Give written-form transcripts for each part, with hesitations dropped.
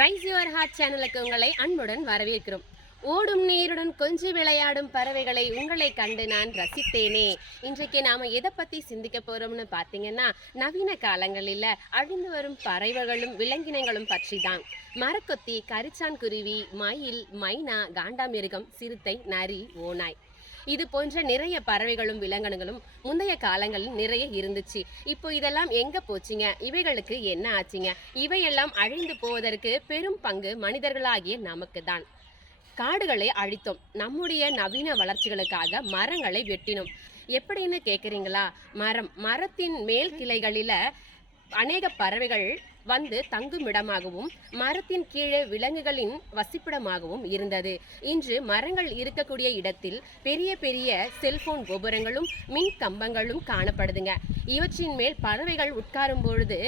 Raise your heart சேனலுக்கு உங்களை அன்புடன் வரவேற்கிறோம். ஓடும் நீருடன் கொஞ்சி விளையாடும் பறவைகளை உங்களை கண்டு நான் ரசித்தேனே. இன்றைக்கு நாம எதை பத்தி சிந்திக்க போறோம்னு பார்த்தீங்கன்னா, நவீன காலங்களில் அழிந்து வரும் பறவைகளும் விலங்கினங்களும் பற்றி தான். மரக்கொத்தி, கரிச்சான் குருவி, மயில், மைனா, காண்டாமிருகம், சிறுத்தை, நரி, ஓநாய், இது போன்ற நிறைய பறவைகளும் விலங்கினங்களும் முந்தைய காலங்களில் நிறைய இருந்துச்சு. இப்போ இதெல்லாம் எங்க போச்சுங்க? இவைகளுக்கு என்ன ஆச்சுங்க? இவையெல்லாம் அழிந்து போவதற்கு பெரும் பங்கு மனிதர்களாகிய நமக்கு தான். காடுகளை அழித்தோம். நம்முடைய நவீன வளர்ச்சிகளுக்காக மரங்களை வெட்டினோம். எப்படின்னு கேட்குறீங்களா? மரத்தின் மேல் கிளைகளில அநேக பறவைகள் வந்து தங்குமிடமாகவும் மரத்தின் கீழே விலங்குகளின் வசிப்பிடமாகவும் இருந்தது. இன்று மரங்கள் இருக்கக்கூடிய இடத்தில் பெரிய பெரிய செல்போன் கோபுரங்களும் மின் கம்பங்களும் காணப்படுதுங்க. இவற்றின் மேல் பறவைகள் உட்காரும் பொழுது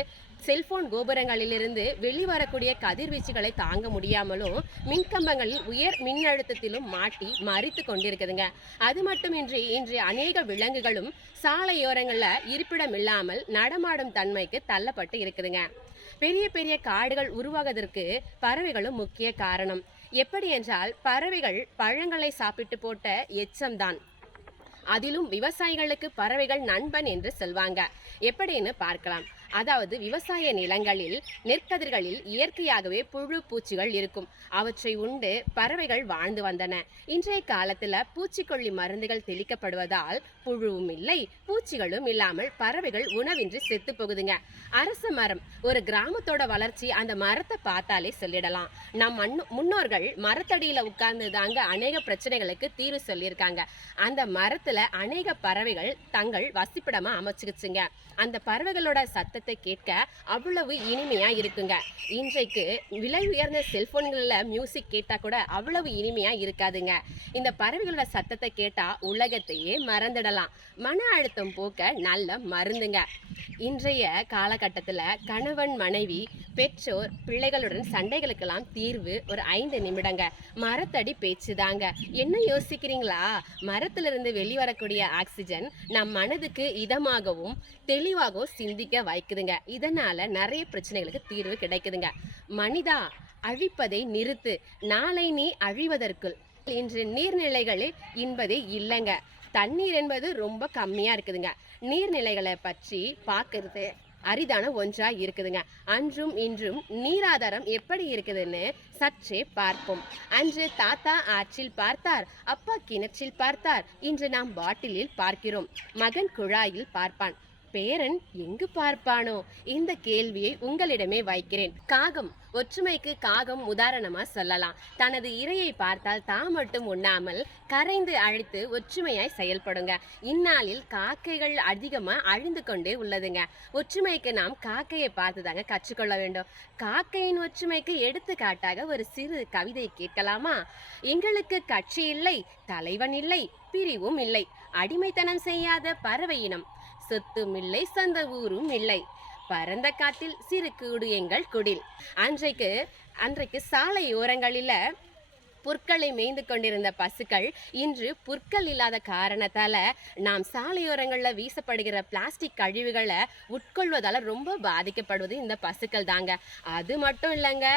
செல்போன் கோபுரங்களிலிருந்து வெளிவரக்கூடிய கதிர்வீச்சுகளை தாங்க முடியாமலும் மின்கம்பங்களில் உயர் மின்னழுத்தத்திலும் மாட்டி மறித்து கொண்டிருக்குதுங்க. அது மட்டுமின்றி இன்று அநேக விலங்குகளும் சாலையோரங்களில் இருப்பிடம் இல்லாமல் நடமாடும் தன்மைக்கு தள்ளப்பட்டு இருக்குதுங்க. பெரிய பெரிய காடுகள் உருவாவதற்கு பறவைகளும் முக்கிய காரணம். எப்படி என்றால், பறவைகள் பழங்களை சாப்பிட்டு போட்ட எச்சம்தான். அதிலும் விவசாயிகளுக்கு பறவைகள் நண்பன் என்று சொல்வாங்க. எப்படின்னு பார்க்கலாம். அதாவது, விவசாய நிலங்களில் நெற்கதிர்களில் இயற்கையாகவே புழு பூச்சிகள் இருக்கும். அவற்றை உண்டு பறவைகள் வாழ்ந்து வந்தன. இன்றைய காலத்துல பூச்சிக்கொல்லி மருந்துகள் தெளிக்கப்படுவதால் புழுவும் இல்லை, பூச்சிகளும் இல்லாமல் பறவைகள் உணவின்றி செத்து போகுதுங்க. அரச மரம், ஒரு கிராமத்தோட வளர்ச்சி அந்த மரத்தை பார்த்தாலே சொல்லிடலாம். நம் முன்னோர்கள் மரத்தடியில உட்கார்ந்து தாங்க அநேக பிரச்சனைகளுக்கு தீர்வு சொல்லியிருக்காங்க. அந்த மரத்துல அநேக பறவைகள் தங்கள் வசிப்பிடமா அமைச்சுக்குச்சுங்க. அந்த பறவைகளோட சத்தத்தை கேட்க அவ்வளவு இனிமையா இருக்குங்க. இன்றைக்கு விலை உயர்ந்த செல்போன்கள்ல மியூசிக் கேட்டா கூட அவ்வளவு இனிமையா இருக்காதுங்க. இந்த பறவைகளோட சத்தத்தை கேட்டா உலகத்தையே மறந்துடலாம். மன அழுத்தம் போக்க நல்ல மருந்துங்க. இன்றைய காலகட்டத்துல கணவன், மனைவி, பெற்றோர், பிள்ளைகளுடன் சண்டைகளுக்கெல்லாம் தீர்வு ஒரு 5 நிமிடங்க. மரத்தடி பேச்சு தாங்க. என்ன யோசிக்கிறீங்களா? மரத்திலிருந்து வெளிவரக்கூடிய ஆக்சிஜன் நம் மனதுக்கு இதமாகவும் தெளிவாகவும் சிந்திக்க வைக்குதுங்க. இதனால நிறைய பிரச்சனைகளுக்கு தீர்வு கிடைக்குதுங்க. மனிதா, அழிப்பதை நிறுத்து, நாளை நீ அழிவதற்குள். இன்று நீர்நிலைகள் என்பதே இல்லைங்க. தண்ணீர் என்பது ரொம்ப கம்மியா இருக்குதுங்க. நீர்நிலைகளை பற்றி பார்க்கறது அரிதான ஒன்றா இருக்குதுங்க. அன்றும் இன்றும் நீராதாரம் எப்படி இருக்குதுன்னு சற்றே பார்ப்போம். அன்று தாத்தா ஆற்றில் பார்த்தார், அப்பா கிணற்றில் பார்த்தார். இன்று நாம் பாட்டிலில் பார்க்கிறோம். மகன் குழாயில் பார்ப்பான், பேரன் எங்கு பார்ப்பானோ? இந்த கேள்வியை உங்களிடமே வைக்கிறேன். காகம், ஒற்றுமைக்கு காகம் உதாரணமா சொல்லலாம். தனது இரையை பார்த்தால் தான் மட்டும் உண்ணாமல் கரைந்து அழித்து ஒற்றுமையாய் செயல்படுங்க. இந்நாளில் காக்கைகள் அதிகமா அழிந்து கொண்டே உள்ளதுங்க. ஒற்றுமைக்கு நாம் காக்கையை பார்த்து தாங்க கற்றுக்கொள்ள வேண்டும். காக்கையின் ஒற்றுமைக்கு எடுத்துக்காட்டாக ஒரு சிறு கவிதை கேட்கலாமா? எங்களுக்கு கட்சி இல்லை, தலைவன் இல்லை, பிரிவும் இல்லை, அடிமைத்தனம் செய்யாத பறவை இனம், சொத்தும் இல்லை, சொந்த ஊரும் இல்லை, பரந்த காட்டில் சிறு கூடு எங்கள் குடில். அன்றைக்கு சாலையோரங்களில புற்களை மேய்ந்து கொண்டிருந்த பசுக்கள் இன்று புற்கள் இல்லாத காரணத்தால நாம் சாலையோரங்களில் வீசப்படுகிற பிளாஸ்டிக் கழிவுகளை உட்கொள்வதால ரொம்ப பாதிக்கப்படுவது இந்த பசுக்கள் தாங்க. அது மட்டும் இல்லைங்க,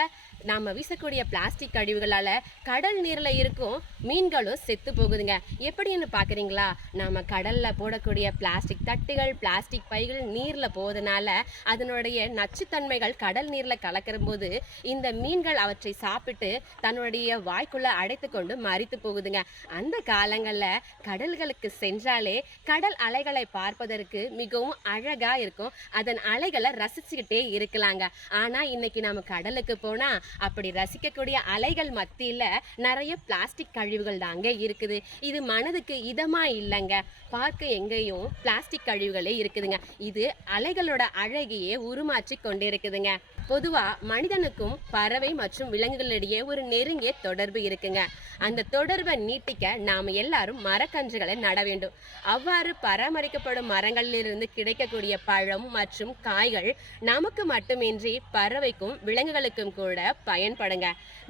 நாம் வீசக்கூடிய பிளாஸ்டிக் கழிவுகளால் கடல் நீரில் இருக்கும் மீன்களும் செத்து போகுதுங்க. எப்படின்னு பார்க்குறீங்களா? நாம் கடலில் போடக்கூடிய பிளாஸ்டிக் தட்டுகள், பிளாஸ்டிக் பைகள் நீரில் போவதனால அதனுடைய நச்சுத்தன்மைகள் கடல் நீரில் கலக்கிற போது இந்த மீன்கள் அவற்றை சாப்பிட்டு தன்னுடைய வாய்க்குள்ள அடைத்து கொண்டு மரித்து போகுதுங்க. அந்த காலங்களில் கடல்களுக்கு சென்றாலே கடல் அலைகளை பார்ப்பதற்கு மிகவும் அழகா இருக்கும். அதன் அலைகளை ரசிச்சுக்கிட்டே இருக்கலாங்க. ஆனா இன்னைக்கு நாம கடலுக்கு போனா அப்படி ரசிக்கக்கூடிய அலைகள் மத்தியில நிறைய பிளாஸ்டிக் கழிவுகள் தாங்க இருக்குது. இது மனதுக்கு இதமா இல்லைங்க. பார்க்க எங்கேயும் பிளாஸ்டிக் கழிவுகளே இருக்குதுங்க. இது அலைகளோட அழகையே உருமாற்றி கொண்டிருக்குதுங்க. பொதுவா மனிதனுக்கும் பறவை மற்றும் விலங்குகளிடையே ஒரு நெருங்கிய தொடர்பு இருக்குங்க. அந்த தொடர்பை நீட்டிக்க நாம் எல்லாரும் மரக்கன்றுகளை நட வேண்டும். அவ்வாறு பராமரிக்கப்படும் மரங்களிலிருந்து கிடைக்கக்கூடிய பழம் மற்றும் காய்கள் நமக்கு மட்டுமின்றி பறவைக்கும் விலங்குகளுக்கும் கூட பயன்படுங்க.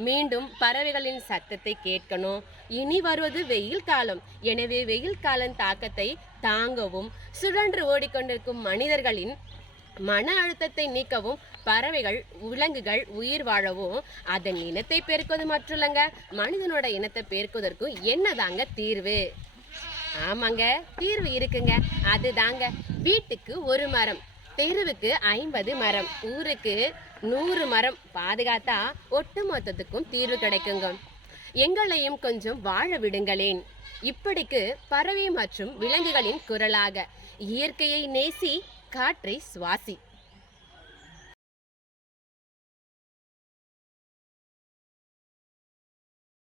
மீண்டும் பறவைகளின் சத்தத்தை கேட்கணும். இனி வருவது வெயில் காலம். எனவே வெயில் காலம் தாக்கத்தை தாங்கவும் சுழன்று ஓடிக்கொண்டிருக்கும் மனிதர்களின் மன அழுத்தத்தை நீக்கவும் பறவைகள் விலங்குகள் உயிர் வாழவும் அதன் இனத்தை பெருக்குவது மட்டும் இல்லைங்க, மனிதனோட இனத்தை பெருக்குவதற்கும் என்னதாங்க தீர்வு? ஆமாங்க, தீர்வு இருக்குங்க. அதுதாங்க வீட்டுக்கு ஒரு மரம், தெருவுக்கு 50 மரம், ஊருக்கு 100 மரம் பாதுகாத்தா ஒட்டு மொத்தத்துக்கும் தீர்வு கிடைக்குங்க. எங்களையும் கொஞ்சம் வாழ விடுங்களேன். இப்படிக்கு பறவை மற்றும் விலங்குகளின் குரலாக இயற்கையை நேசி, காற்றை சுவாசி.